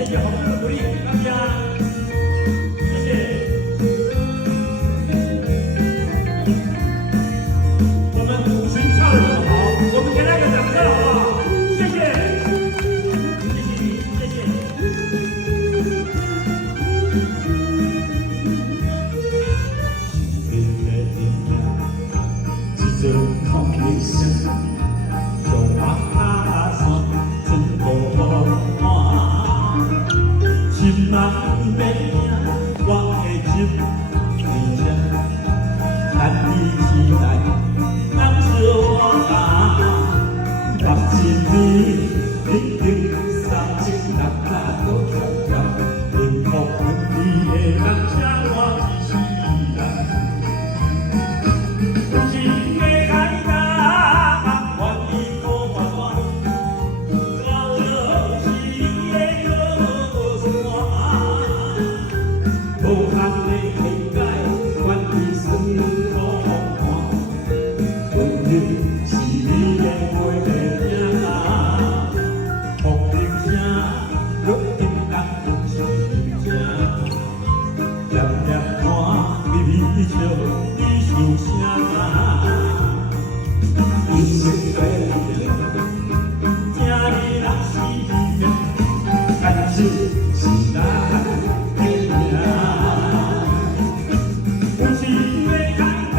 谢谢好朋友的鼓励，大家，谢谢。我们古群唱得很好，我们给他个掌声好不好？谢谢，谢谢你，谢谢。一阵空气声，将我打散，真无心难免，我的心在这，但你期待，咱小我家，放心你，一定三心六甲都条条，幸福你的人生我一世人，有情的开价，愿意过关关，我就是你的。无限的期待，愿意算好看。温柔是你的每个影啊，风铃声，录音人分是真正。念念看，微微笑，你想啥？一生对着，正日若是命，但是是咱的命。有情的开价。